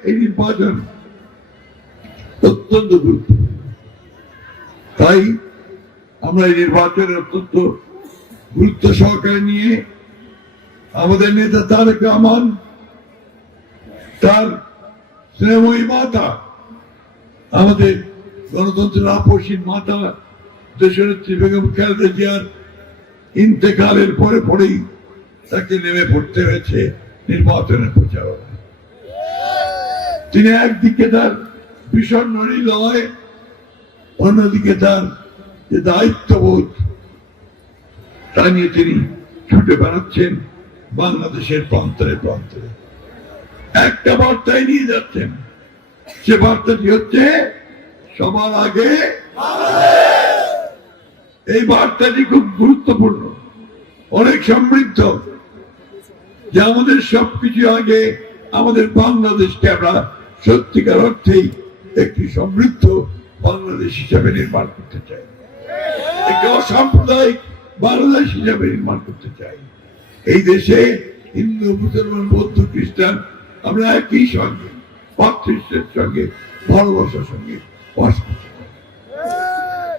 এই নির্বাচন অত্যন্ত গুরুত্বপূর্ণ। তাই আমরা এই নির্বাচনের অত্যন্ত গুরুত্ব সহকারে নিয়ে আমাদের নেতা তারেক রহমান, তার স্নেহময়ী মাতা, আমাদের গণতন্ত্রের আপসীন মাতা দেশনেত্রী বেগম খালেদা জিয়ার ইন্তেকালের পরে পরেই তাকে নেমে পড়তে হয়েছে নির্বাচনের প্রচারণা। তিনি একদিকে তার বিষণ্ণ হৃদয়, অন্যদিকে তার যে দায়িত্ববোধ তা নিয়ে তিনি ছুটে বেড়াচ্ছেন বাংলাদেশের প্রান্তরে প্রান্তরে। একটা বার্তায় নিয়ে যাচ্ছেন, সে বার্তাটি হচ্ছে সবার আগে। এই বার্তাটি খুব গুরুত্বপূর্ণ, অনেক সমৃদ্ধ, যে আমাদের সবকিছু আগে আমাদের বাংলাদেশকে আমরা সত্যিকার অর্থেই একটি সমৃদ্ধ বাংলাদেশ হিসাবে নির্মাণ করতে চাই, একটি অসাম্প্রদায়িক বাংলাদেশ হিসাবে নির্মাণ করতে চাই। এই দেশে হিন্দু, মুসলমান, বৌদ্ধ, খ্রিস্টান আমরা একই সঙ্গে ভাতৃত্বের সঙ্গে ভালোবাসার সঙ্গে বাস করতে